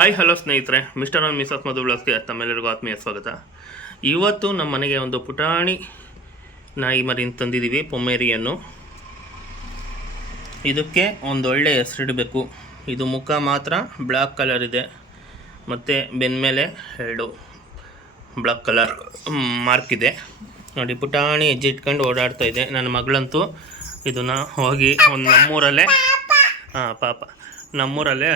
Hi hello ಸ್ನೇಹಿತರೆ, mister on Mrs ಮಧು ಬ್ಲಾಗ್ಸ್ಗೆ ತಮ್ಮೆಲ್ಲರಿಗೂ ಆತ್ಮೀಯ ಸ್ವಾಗತ. ಇವತ್ತು ನಮ್ಮ ಮನೆಗೆ ಒಂದು ಪುಟಾಣಿ ನಾಯಿ ಮರಿನ ತಂದಿದ್ದೀವಿ, ಪೊಮೇರಿಯನ್ನು. ಇದಕ್ಕೆ ಒಂದೊಳ್ಳೆ ಹೆಸರಿಡಬೇಕು. ಇದು ಮುಖ ಮಾತ್ರ ಬ್ಲ್ಯಾಕ್ ಕಲರ್ ಇದೆ, ಮತ್ತು ಬೆನ್ನ ಮೇಲೆ 2 ಬ್ಲ್ಯಾಕ್ ಕಲರ್ ಮಾರ್ಕ್ ಇದೆ ನೋಡಿ. ಪುಟಾಣಿ ಹೆಜ್ಜೆ ಇಟ್ಕೊಂಡು ಓಡಾಡ್ತಾ ಇದೆ. ನನ್ನ ಮಗಳಂತೂ ಇದನ್ನು ಹೋಗಿ ನಮ್ಮೂರಲ್ಲೇ ಪಾಪ ನಮ್ಮೂರಲ್ಲೇ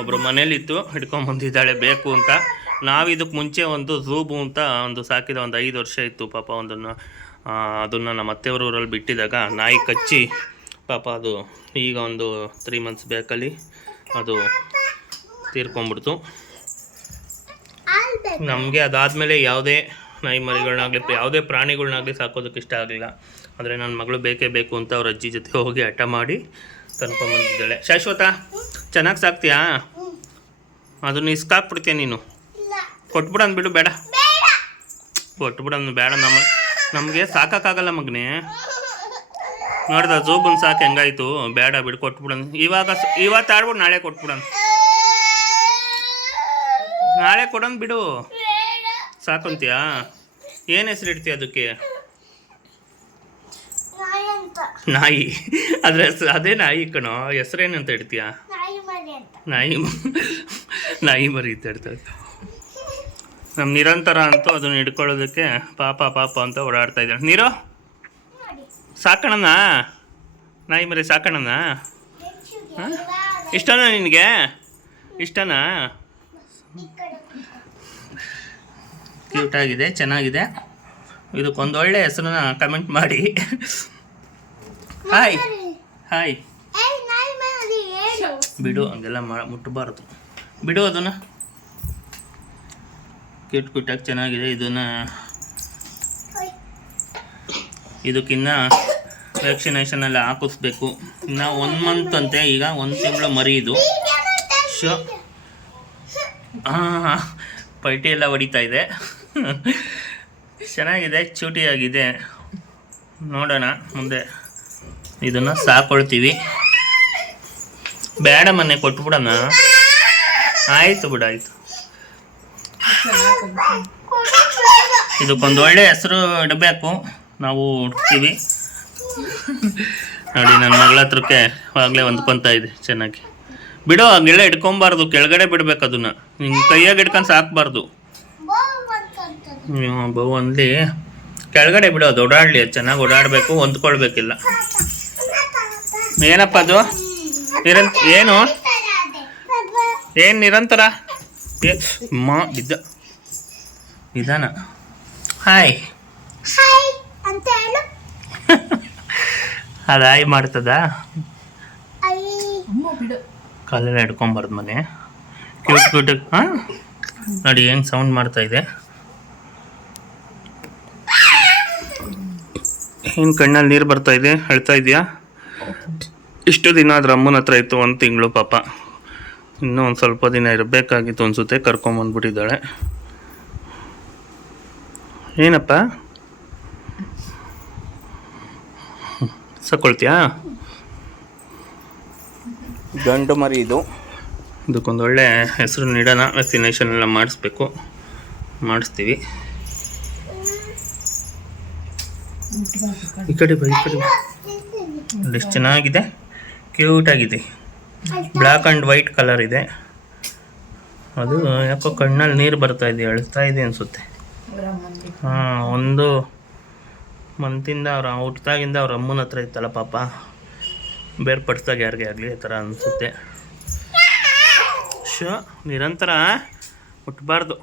ಒಬ್ಬರು ಮನೇಲಿತ್ತು, ಹಿಡ್ಕೊಂಬಂದಿದ್ದಾಳೆ ಬೇಕು ಅಂತ. ನಾವು ಇದಕ್ಕೆ ಮುಂಚೆ ಒಂದು ಝೂಬು ಅಂತ ಒಂದು ಸಾಕಿದ, ಒಂದು 5 ವರ್ಷ ಇತ್ತು ಪಾಪ. ಅದನ್ನು ನಮ್ಮ ಅತ್ತೆಯವ್ರ ಊರಲ್ಲಿ ಬಿಟ್ಟಿದ್ದಾಗ ನಾಯಿ ಕಚ್ಚಿ ಪಾಪ ಅದು ಈಗ ಒಂದು 3 ಮಂತ್ಸ್ ಬ್ಯಾಕಲ್ಲಿ ಅದು ತೀರ್ಕೊಂಡ್ಬಿಡ್ತು. ನಮಗೆ ಅದಾದಮೇಲೆ ಯಾವುದೇ ನಾಯಿ ಮರಿಗಳನ್ನಾಗಲಿ ಯಾವುದೇ ಪ್ರಾಣಿಗಳನ್ನಾಗಲಿ ಸಾಕೋದಕ್ಕೆ ಇಷ್ಟ ಆಗಲಿಲ್ಲ. ಆದರೆ ನನ್ನ ಮಗಳು ಬೇಕೇ ಬೇಕು ಅಂತ ಅವ್ರ ಅಜ್ಜಿ ಜೊತೆ ಹೋಗಿ ಹಠ ಮಾಡಿ ತಂದ್ಕೊಂಬಂದಿದ್ದಾಳೆ. ಶಾಶ್ವತ, ಚೆನ್ನಾಗಿ ಸಾಕ್ತೀಯಾ? ಅದನ್ನು ಇಸ್ಕಾಕ್ಬಿಡ್ತೀಯ ನೀನು? ಕೊಟ್ಬಿಡೋದು ಬಿಡು, ಬೇಡ ಕೊಟ್ಬಿಡೋದು ಬೇಡ. ನಮಗೆ ಸಾಕಾಗಲ್ಲ ಮಗನೇ. ನೋಡ್ದ ಝೂಬನ್ ಸಾಕು ಹೆಂಗಾಯ್ತು? ಬೇಡ ಬಿಡು, ಕೊಟ್ಬಿಡೋದು. ಇವತ್ತು ಆಡ್ಬಿಡು, ನಾಳೆ ಕೊಟ್ಬಿಡೋಣ. ನಾಳೆ ಕೊಡೋಣ ಬಿಡು. ಸಾಕಂತೀಯಾ? ಏನು ಹೆಸರು ಇಡ್ತೀಯ ಅದಕ್ಕೆ? ನಾಯಿ. ಅದೇ ನಾಯಿ ಕಣೋ, ಹೆಸರೇನಂತ ಇಡ್ತೀಯ? ನಾಯಿ ಮರಿ ಅಂತ ಇಡ್ತಾರೆ. ನಮ್ಮ ನಿರಂತರ ಅಂತೂ ಅದನ್ನು ಹಿಡ್ಕೊಳ್ಳೋದಕ್ಕೆ ಪಾಪ ಅಂತ ಓಡಾಡ್ತಾ ಇದ್ದಾಳೆ. ನೀರು ಸಾಕಣನ? ನಾಯಿ ಮರಿ ಸಾಕಣನ? ಇಷ್ಟನಾ ನಿನಗೆ? ಇಷ್ಟನಾ? ಕ್ಯೂಟಾಗಿದೆ, ಚೆನ್ನಾಗಿದೆ. ಇದಕ್ಕೊಂದೊಳ್ಳೆ ಹೆಸರನ್ನ ಕಮೆಂಟ್ ಮಾಡಿ. Hi hi. ಬಿಡು, ಹಂಗೆಲ್ಲ ಮುಟ್ಟಬಾರ್ದು, ಬಿಡು ಅದನ್ನು. ಕ್ಯೂಟಾಗಿ ಚೆನ್ನಾಗಿದೆ. ಇದಕ್ಕಿನ್ನ ವ್ಯಾಕ್ಸಿನೇಷನ್ ಎಲ್ಲ ಹಾಕಿಸ್ಬೇಕು. ಇನ್ನು 1 ಮಂತ್ ಅಂತೆ, ಈಗ 1 ತಿಂಗಳು ಮರಿ ಇದು. ಪಲ್ಟಿ ಎಲ್ಲ ಹೊಡಿತಾ ಇದೆ. ಚೆನ್ನಾಗಿದೆ, ಚೂಟಿಯಾಗಿದೆ. ನೋಡೋಣ ಮುಂದೆ ಇದನ್ನು ಸಾಕೊಳ್ತೀವಿ. ಬೇಡ, ಮನೆ ಕೊಟ್ಬಿಡೋಣ. ಆಯಿತು ಬಿಡು, ಆಯಿತು. ಇದಕ್ಕೊಂದೊಳ್ಳೆ ಹೆಸರು ಇಡಬೇಕು, ನಾವು ಹುಡ್ತೀವಿ ನೋಡಿ. ನನ್ನ ಮಗಳ ಹತ್ರಕ್ಕೆ ಆಗಲೇ ಹೊಂದ್ಕೊತಾ ಇದೆ ಚೆನ್ನಾಗಿ. ಬಿಡು, ಹಾಗೆಲ್ಲ ಇಟ್ಕೊಬಾರ್ದು, ಕೆಳಗಡೆ ಬಿಡ್ಬೇಕು ಅದನ್ನು. ನಿನ್ನ ಕೈಯಾಗ ಇಟ್ಕೊಂಡು ಸಾಕಬಾರ್ದು. ಬಹು ಅಂದ್ಲಿ ಕೆಳಗಡೆ ಬಿಡು, ಅದು ಓಡಾಡಲಿ, ಚೆನ್ನಾಗಿ ಓಡಾಡಬೇಕು, ಹೊಂದ್ಕೊಳ್ಬೇಕಿಲ್ಲ. ಏನಪ್ಪ ಅದು? ಏನು ನಿರಂತರ ಬಿದ್ದ ನಿಧಾನ. ಹಾಯ್ ಅಂತ ಹೇಳು. ಅದು ಹಾಯ್ ಮಾಡ್ತದ? ಕಾಲೆಲ್ಲ ಹಿಡ್ಕೊಂಬಾರ್ದು ಮನೆ. ಕ್ಯೂಟ್ ಹಾಂ ನೋಡಿ ಹೆಂಗೆ ಸೌಂಡ್ ಮಾಡ್ತಾ ಇದೆ. ಏನು ಕಣ್ಣಲ್ಲಿ ನೀರು ಬರ್ತಾ ಇದೆ? ಹೇಳ್ತಾ ಇದೆಯಾ? ಇಷ್ಟು ದಿನ ಅದ್ರ ಅಮ್ಮನ ಹತ್ರ ಇತ್ತು, 1 ತಿಂಗಳು ಪಾಪ. ಇನ್ನೂ ಒಂದು ಸ್ವಲ್ಪ ದಿನ ಇರಬೇಕಾಗಿತ್ತು ಅನಿಸುತ್ತೆ, ಕರ್ಕೊಂಬಂದ್ಬಿಟ್ಟಿದ್ದಾಳೆ. ಏನಪ್ಪ ಸಾಕೊಳ್ತೀಯಾ? ಗಂಡು ಮರಿ ಇದು. ಇದಕ್ಕೊಂದೊಳ್ಳೆ ಹೆಸರು ನೀಡೋಣ. ವ್ಯಾಕ್ಸಿನೇಷನ್ ಎಲ್ಲ ಮಾಡಿಸ್ತೀವಿ. ಈ ಕಡೆ ಎಷ್ಟು ಚೆನ್ನಾಗಿದೆ, ಕ್ಯೂಟಾಗಿದೆ. ಬ್ಲ್ಯಾಕ್ ಆ್ಯಂಡ್ ವೈಟ್ ಕಲರ್ ಇದೆ. ಅದು ಯಾಕೋ ಕಣ್ಣಲ್ಲಿ ನೀರು ಬರ್ತಾ ಇದೆ, ಅಳ್ತಾ ಇದೆ ಅನಿಸುತ್ತೆ. 1 ಮಂತಿಂದ ಹುಟ್ಟಿದಾಗಿಂದ ಅವ್ರ ಅಮ್ಮನ ಹತ್ರ ಇತ್ತಲ್ಲ ಪಾಪ, ಬೇರ್ಪಡಿಸಿದಾಗ ಯಾರಿಗೆ ಆಗಲಿ ಈ ಥರ ಅನಿಸುತ್ತೆ. ನಿರಂತರ ಮುಟ್ಬಾರ್ದು.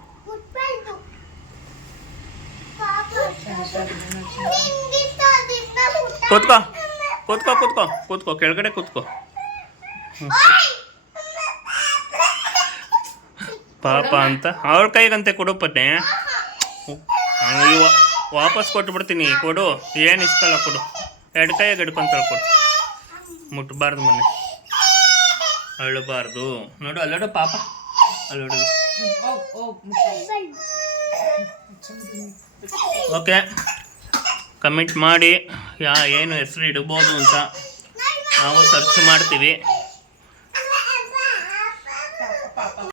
ಕೂತ್ಕೋ ಕೆಳಗಡೆ ಕೂತ್ಕೋ. ಪಾಪ ಅಂತ ಅವ್ರ ಕೈಗಂತೆ ಕೊಡು ಪಟ್ಟೆ. ವಾಪಸ್ ಕೊಟ್ಬಿಡ್ತೀನಿ, ಕೊಡು. ಏನು ಇಸ್ಕಲ್ಲ, ಕೊಡು. 2 ಕೈಯಾಗ ಹಿಡ್ಕೊಂತಾಳೆ, ಕೊಡು. ಮುಟ್ಬಾರ್ದು ಮನೆ, ಅಳಬಾರ್ದು. ನೋಡು, ಅಲ್ಲೋಡು ಪಾಪ, ಅಲ್ಲೋಡು. ಓಕೆ, ಕಮೆಂಟ್ ಮಾಡಿ ಏನು ಹೆಸರು ಇಡ್ಬೋದು ಅಂತ ನಾವು ಸರ್ಚ್ ಮಾಡ್ತೀವಿ.